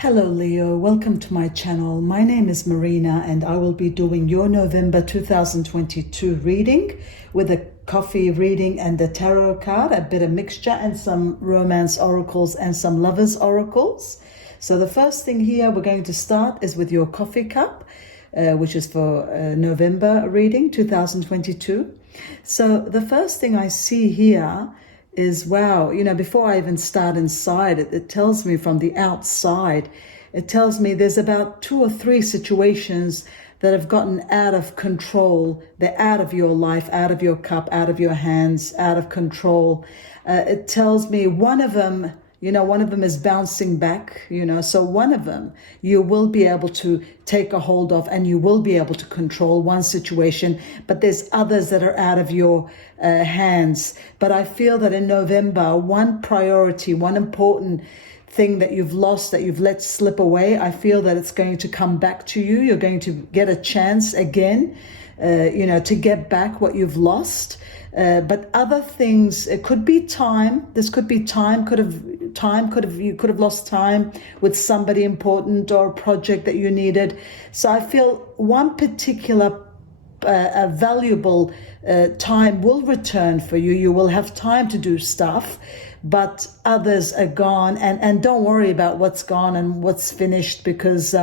Hello Leo, welcome to my channel. My name is Marina and I will be doing your November 2022 reading with a coffee reading and a tarot card, a bit of mixture and some romance oracles and some lovers oracles. So the first thing here we're going to start is with your coffee cup, which is for November reading 2022. So the first thing I see here is, wow, before I even start inside, it tells me from the outside, it tells me there's about 2 or 3 situations that have gotten out of control. They're out of your life, out of your cup, out of your hands, out of control. It tells me one of them is bouncing back, so one of them you will be able to take a hold of and you will be able to control one situation, but there's others that are out of your hands. But I feel that in November, one priority, one important thing that you've lost, that you've let slip away, I feel that it's going to come back to you. You're going to get a chance again, to get back what you've lost. But other things, it could be time. This could be time. You could have lost time with somebody important or a project that you needed. So I feel one particular valuable time will return for you. You will have time to do stuff, but others are gone. And don't worry about what's gone and what's finished, because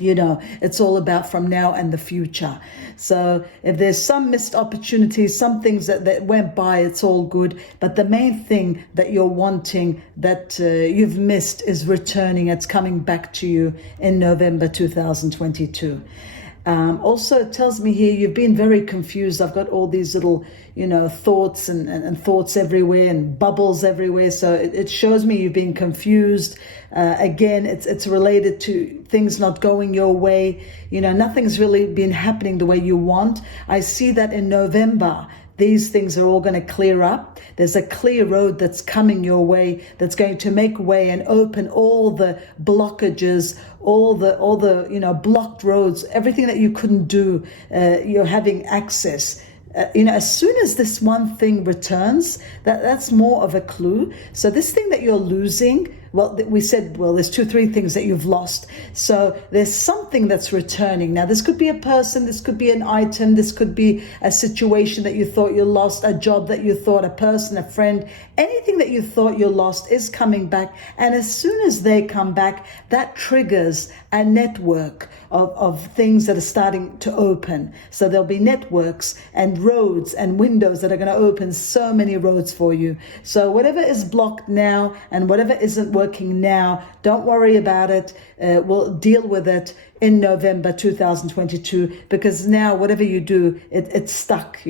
it's all about from now and the future. So if there's some missed opportunities, some things that went by, it's all good. But the main thing that you're wanting, that you've missed, is returning. It's coming back to you in November 2022. Also, it tells me here you've been very confused. I've got all these little, thoughts and thoughts everywhere and bubbles everywhere. So it shows me you've been confused. Again, it's related to things not going your way. Nothing's really been happening the way you want. I see that in November, these things are all going to clear up. There's a clear road that's coming your way, that's going to make way and open all the blockages, all the blocked roads, everything that you couldn't do. You're having access. As soon as this one thing returns, that's more of a clue. So this thing that you're losing, we said, there's 2-3 things that you've lost. So there's something that's returning. Now, this could be a person, this could be an item, this could be a situation that you thought you lost, a job that you thought, a person, a friend, anything that you thought you lost is coming back. And as soon as they come back, that triggers a network of things that are starting to open. So there'll be networks and roads and windows that are going to open so many roads for you. So whatever is blocked now and whatever isn't working now, don't worry about it. We'll deal with it in November 2022, because now whatever you do, it's stuck,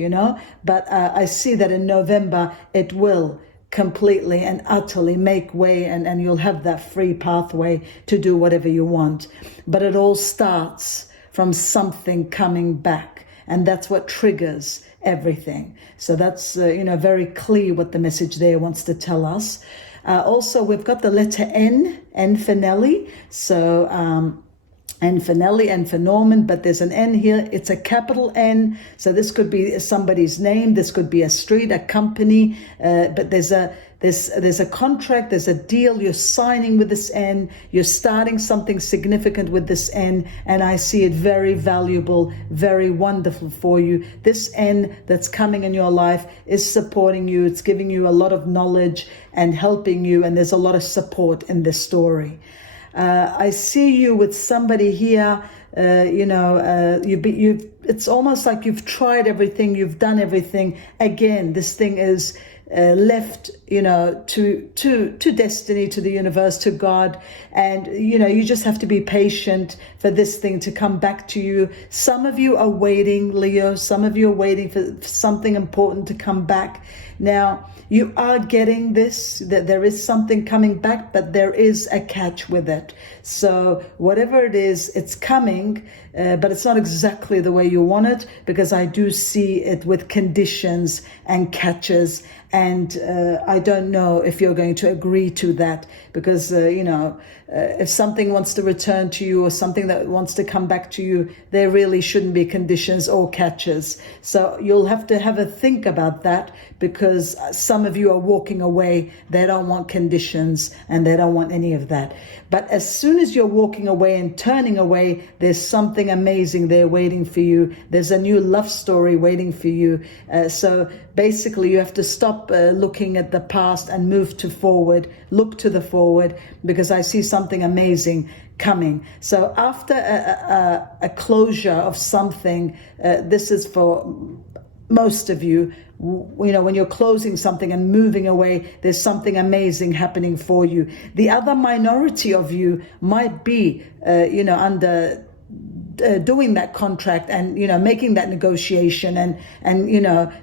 But I see that in November, it will completely and utterly make way, and you'll have that free pathway to do whatever you want. But it all starts from something coming back, and that's what triggers everything. So that's very clear what the message there wants to tell us. Also, we've got the letter N for Nelly. So N for Nelly, N for Norman, but there's an N here. It's a capital N. So this could be somebody's name. This could be a street, a company. But there's a contract, there's a deal you're signing with this N. You're starting something significant with this N. And I see it very valuable, very wonderful for you. This N that's coming in your life is supporting you. It's giving you a lot of knowledge and helping you. And there's a lot of support in this story. I see you with somebody here, it's almost like you've tried everything, you've done everything. Again, this thing is left, to destiny, to the universe, to God. And, you just have to be patient for this thing to come back to you. Some of you are waiting, Leo. Some of you are waiting for something important to come back. Now, you are getting this, that there is something coming back, but there is a catch with it. So whatever it is, it's coming, but it's not exactly the way you want it, because I do see it with conditions and catches And I don't know if you're going to agree to that, because, if something wants to return to you or something that wants to come back to you, there really shouldn't be conditions or catches. So you'll have to have a think about that, because some of you are walking away. They don't want conditions and they don't want any of that. But as soon as you're walking away and turning away, there's something amazing there waiting for you. There's a new love story waiting for you. So basically you have to stop looking at the past and move to forward. Look to the forward, because I see something amazing coming. So after a closure of something, this is for most of you, when you're closing something and moving away, there's something amazing happening for you. The other minority of you might be, under doing that contract and, making that negotiation and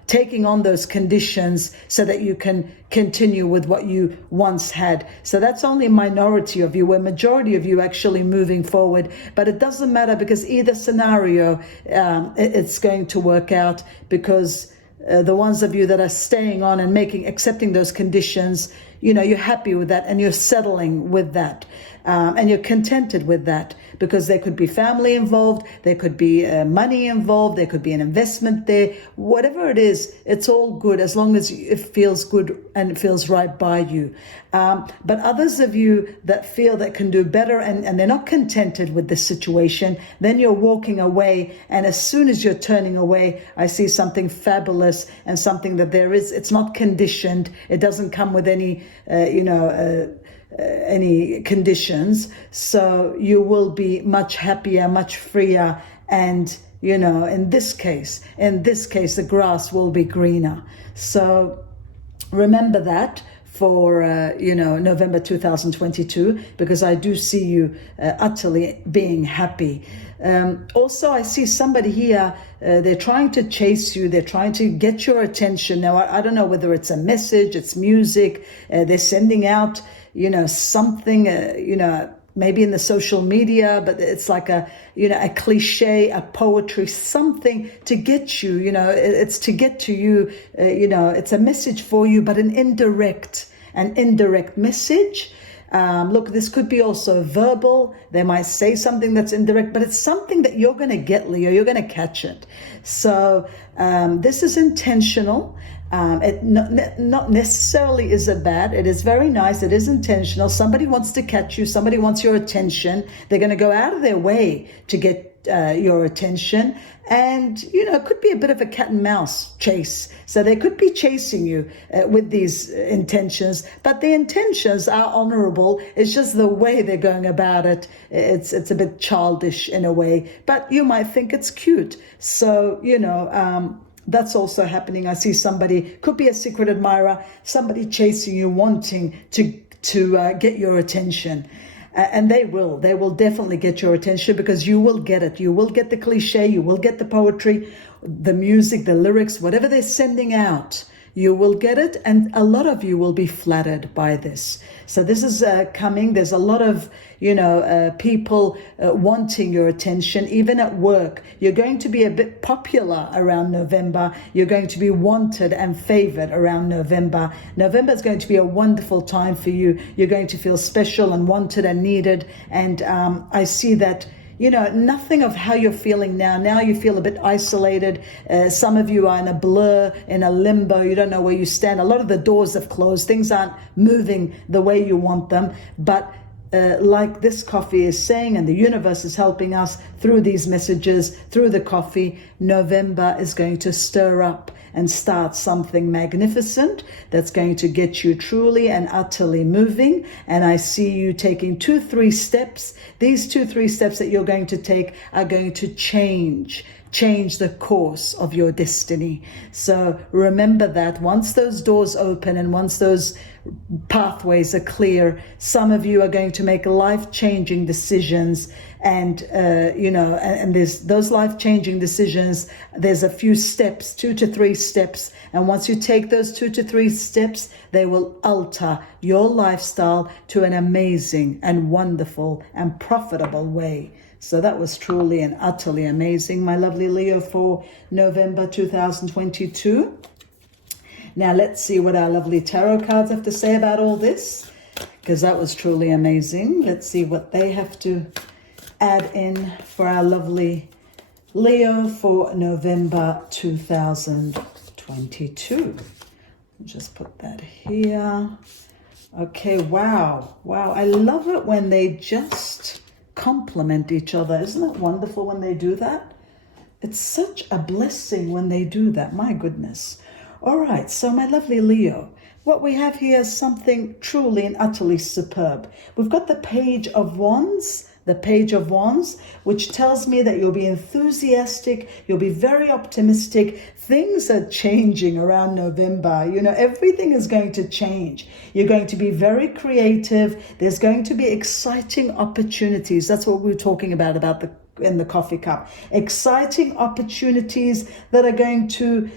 taking on those conditions so that you can continue with what you once had. So that's only a minority of you, where majority of you actually moving forward. But it doesn't matter, because either scenario, it's going to work out, because the ones of you that are staying on and accepting those conditions, you're happy with that and you're settling with that. And you're contented with that, because there could be family involved, there could be money involved, there could be an investment there. Whatever it is, it's all good as long as it feels good and it feels right by you. But others of you that feel that can do better and they're not contented with this situation, then you're walking away. And as soon as you're turning away, I see something fabulous and something that it's not conditioned. It doesn't come with any, any conditions. So you will be much happier, much freer. And, in this case, the grass will be greener. So remember that for, November 2022, because I do see you utterly being happy. Also, I see somebody here, they're trying to chase you. They're trying to get your attention. Now, I don't know whether it's a message, it's music. They're sending out, something, maybe in the social media, but it's like a cliche, a poetry, something to get you, it's to get to you, it's a message for you, but an indirect message. Look, this could be also verbal. They might say something that's indirect, but it's something that you're going to get, Leo. You're going to catch it. So this is intentional. It not necessarily is it bad. It is very nice. It is intentional. Somebody wants to catch you. Somebody wants your attention. They're going to go out of their way to get your attention. And, it could be a bit of a cat and mouse chase. So they could be chasing you with these intentions, but the intentions are honorable. It's just the way they're going about it. It's a bit childish in a way, but you might think it's cute. So, that's also happening. I see somebody, could be a secret admirer, somebody chasing you, wanting to get your attention. And they will definitely get your attention, because you will get it. You will get the cliche, you will get the poetry, the music, the lyrics, whatever they're sending out. You will get it, and a lot of you will be flattered by this. So this is coming. There's a lot of, people wanting your attention, even at work. You're going to be a bit popular around November. You're going to be wanted and favored around November. November is going to be a wonderful time for you. You're going to feel special and wanted and needed. And I see that, nothing of how you're feeling now. Now you feel a bit isolated. Some of you are in a blur, in a limbo. You don't know where you stand. A lot of the doors have closed. Things aren't moving the way you want them. But like this coffee is saying, and the universe is helping us through these messages, through the coffee, November is going to stir up and start something magnificent that's going to get you truly and utterly moving. And I see you taking 2-3 steps. These 2-3 steps that you're going to take are going to change the course of your destiny. So remember that once those doors open and once those pathways are clear, some of you are going to make life-changing decisions. And, and there's those life-changing decisions, there's a few steps, 2 to 3 steps. And once you take those 2 to 3 steps, they will alter your lifestyle to an amazing and wonderful and profitable way. So that was truly and utterly amazing, my lovely Leo, for November 2022. Now let's see what our lovely tarot cards have to say about all this, because that was truly amazing. Let's see what they have to add in for our lovely Leo for November 2022. Just put that here. Okay, wow. I love it when they just complement each other. Isn't it wonderful when they do that? It's such a blessing when they do that. My goodness. All right, so my lovely Leo, what we have here is something truly and utterly superb. We've got the Page of Wands. The Page of Wands, which tells me that you'll be enthusiastic, you'll be very optimistic. Things are changing around November. You know, everything is going to change. You're going to be very creative. There's going to be exciting opportunities. That's what we were talking about in the coffee cup. Exciting opportunities that are going to,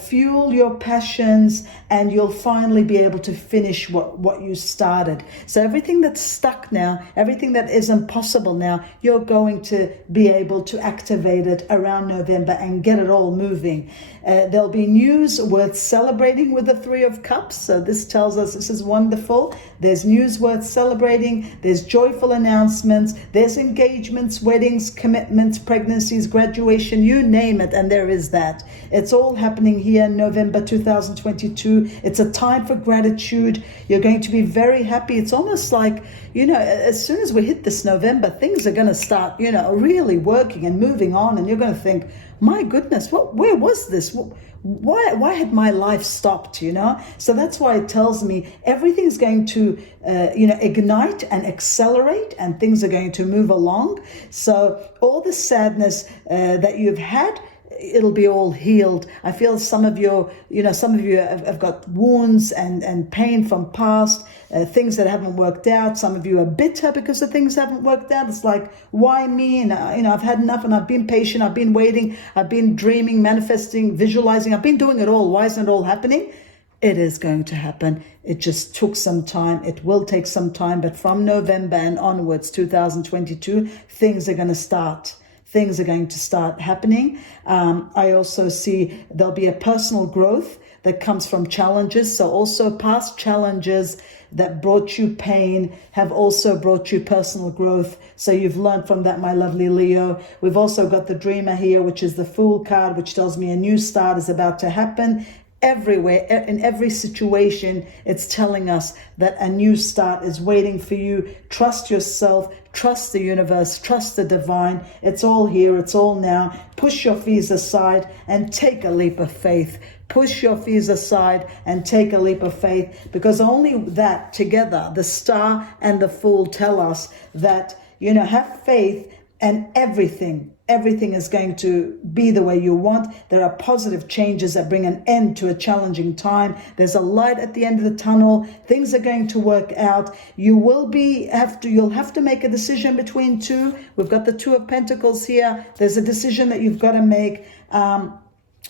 fuel your passions, and you'll finally be able to finish what you started. So everything that's stuck now, everything that isn't possible now, you're going to be able to activate it around November and get it all moving. There'll be news worth celebrating with the Three of Cups. So this tells us this is wonderful. There's news worth celebrating. There's joyful announcements. There's engagements, weddings, commitments, pregnancies, graduation, you name it. And there is that. It's all happening here in November 2022. It's a time for gratitude. You're going to be very happy. It's almost like, as soon as we hit this November, things are going to start, really working and moving on. And you're going to think, my goodness, where was this? Why had my life stopped, So that's why it tells me everything's going to, ignite and accelerate, and things are going to move along. So all the sadness that you've had, it'll be all healed. I feel some of you have got wounds and pain from past, things that haven't worked out. Some of you are bitter because the things haven't worked out. It's like, why me? And, I've had enough, and I've been patient. I've been waiting. I've been dreaming, manifesting, visualizing. I've been doing it all. Why isn't it all happening? It is going to happen. It just took some time. It will take some time. But from November and onwards, 2022, things are going to start. Things are going to start happening. I also see there'll be a personal growth that comes from challenges. So also past challenges that brought you pain have also brought you personal growth. So you've learned from that, my lovely Leo. We've also got the Dreamer here, which is the Fool card, which tells me a new start is about to happen. Everywhere, in every situation, it's telling us that a new start is waiting for you. Trust yourself, trust the universe, trust the divine. It's all here, it's all now. Push your fears aside and take a leap of faith. Push your fears aside and take a leap of faith, because only that together, the Star and the Fool, tell us that, have faith, and everything is going to be the way you want. There are positive changes that bring an end to a challenging time. There's a light at the end of the tunnel. Things are going to work out. You'll have to make a decision between two. We've got the Two of Pentacles here. There's a decision that you've got to make.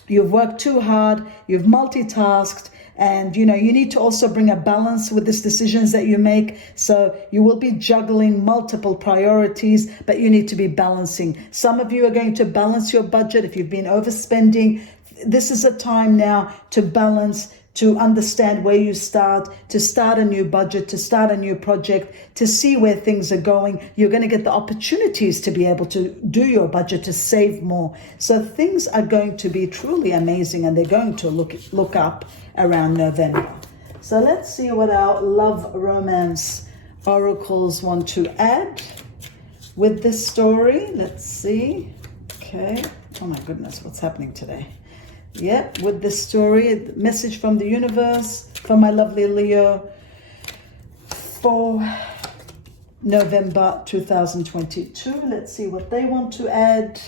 You've worked too hard. You've multitasked. And, you need to also bring a balance with these decisions that you make. So you will be juggling multiple priorities, but you need to be balancing. Some of you are going to balance your budget. If you've been overspending, this is a time now to balance, to understand where you start, to start a new budget, to start a new project, to see where things are going. You're going to get the opportunities to be able to do your budget, to save more. So things are going to be truly amazing, and they're going to look up around November. So let's see what our love romance oracles want to add with this story. Let's see. Okay. Oh my goodness, what's happening today? Yep, with this story, message from the universe for my lovely Leo for November 2022. Let's see what they want to add.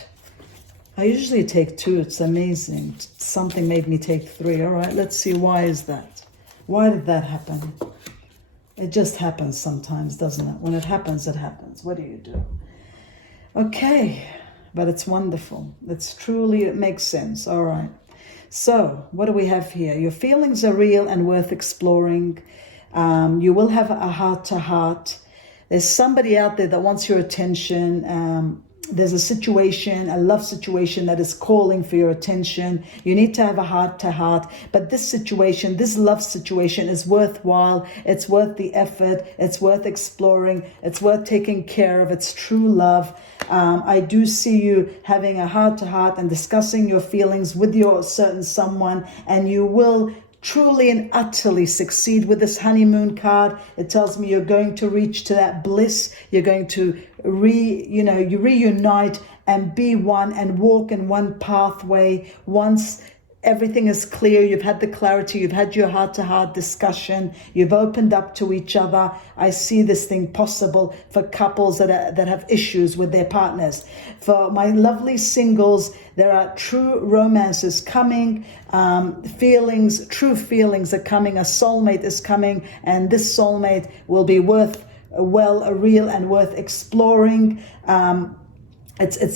I usually take two. It's amazing. Something made me take three. All right, let's see. Why is that? Why did that happen? It just happens sometimes, doesn't it? When it happens, it happens. What do you do? Okay, but it's wonderful. It makes sense. All right. So what do we have here? Your feelings are real and worth exploring. You will have a heart-to-heart. There's somebody out there that wants your attention. there's a situation, a love situation that is calling for your attention. You need to have a heart-to-heart. But this situation, this love situation is worthwhile. It's worth the effort. It's worth exploring. It's worth taking care of. It's true love. I do see you having a heart-to-heart and discussing your feelings with your certain someone, and you will truly and utterly succeed with this honeymoon card. It tells me you're going to reach to that bliss. You're going to reunite and be one and walk in one pathway once everything is clear. You've had the clarity. You've had your heart-to-heart discussion. You've opened up to each other. I see this thing possible for couples that have issues with their partners. For my lovely singles, there are true romances coming. True feelings are coming. A soulmate is coming, and this soulmate will be real and worth exploring.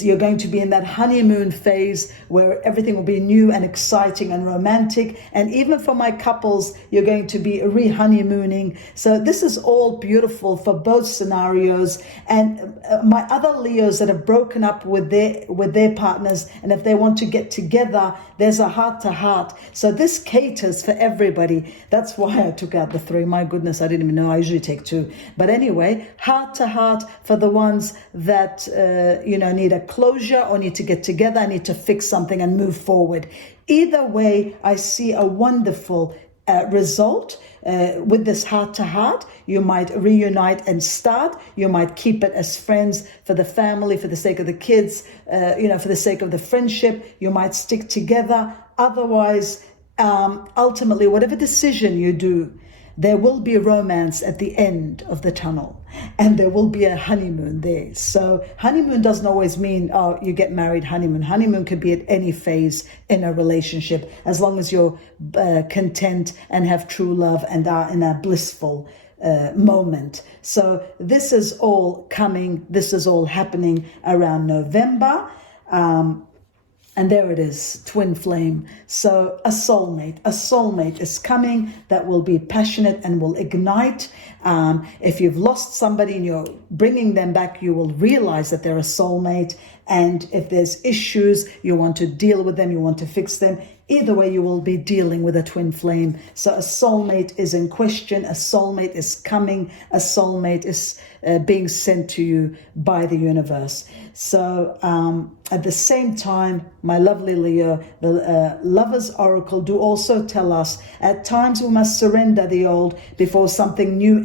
You're going to be in that honeymoon phase where everything will be new and exciting and romantic. And even for my couples, you're going to be re-honeymooning. So this is all beautiful for both scenarios. And my other Leos that have broken up with their partners, and if they want to get together, there's a heart-to-heart. So this caters for everybody. That's why I took out the 3. My goodness, I didn't even know. I usually take 2. But anyway, heart-to-heart for the ones that, need a closure or need to get together, need to fix something and move forward. Either way, I see a wonderful result with this heart-to-heart. You might reunite and start. You might keep it as friends for the family, for the sake of the kids, for the sake of the friendship. You might stick together. Otherwise, ultimately, whatever decision you do, there will be romance at the end of the tunnel, and there will be a honeymoon there. So honeymoon doesn't always mean, you get married, honeymoon. Honeymoon could be at any phase in a relationship, as long as you're content and have true love and are in a blissful moment. So this is all coming. This is all happening around November. And there it is, twin flame. So a soulmate is coming that will be passionate and will ignite. If you've lost somebody and you're bringing them back, you will realize that they're a soulmate. And if there's issues, you want to deal with them, you want to fix them. Either way, you will be dealing with a twin flame. So a soulmate is in question. A soulmate is coming. A soulmate is being sent to you by the universe. So at the same time, my lovely Leo, the Lover's Oracle do also tell us at times we must surrender the old before something new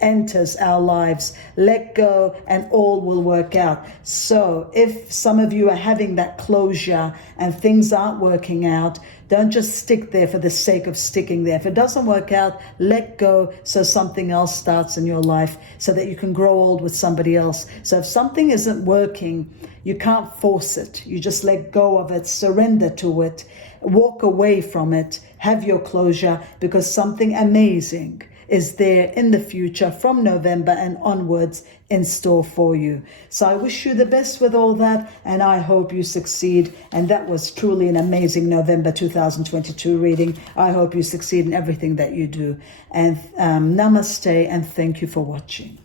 enters our lives. Let go and all will work out. So if some of you are having that closure and things aren't working out, don't just stick there for the sake of sticking there. If it doesn't work out, let go so something else starts in your life, so that you can grow old with somebody else. So if something isn't working, you can't force it. You just let go of it, surrender to it, walk away from it, have your closure, because something amazing is there in the future from November and onwards in store for you. So I wish you the best with all that, and I hope you succeed. And that was truly an amazing November 2022 reading. I hope you succeed in everything that you do. And namaste, and thank you for watching.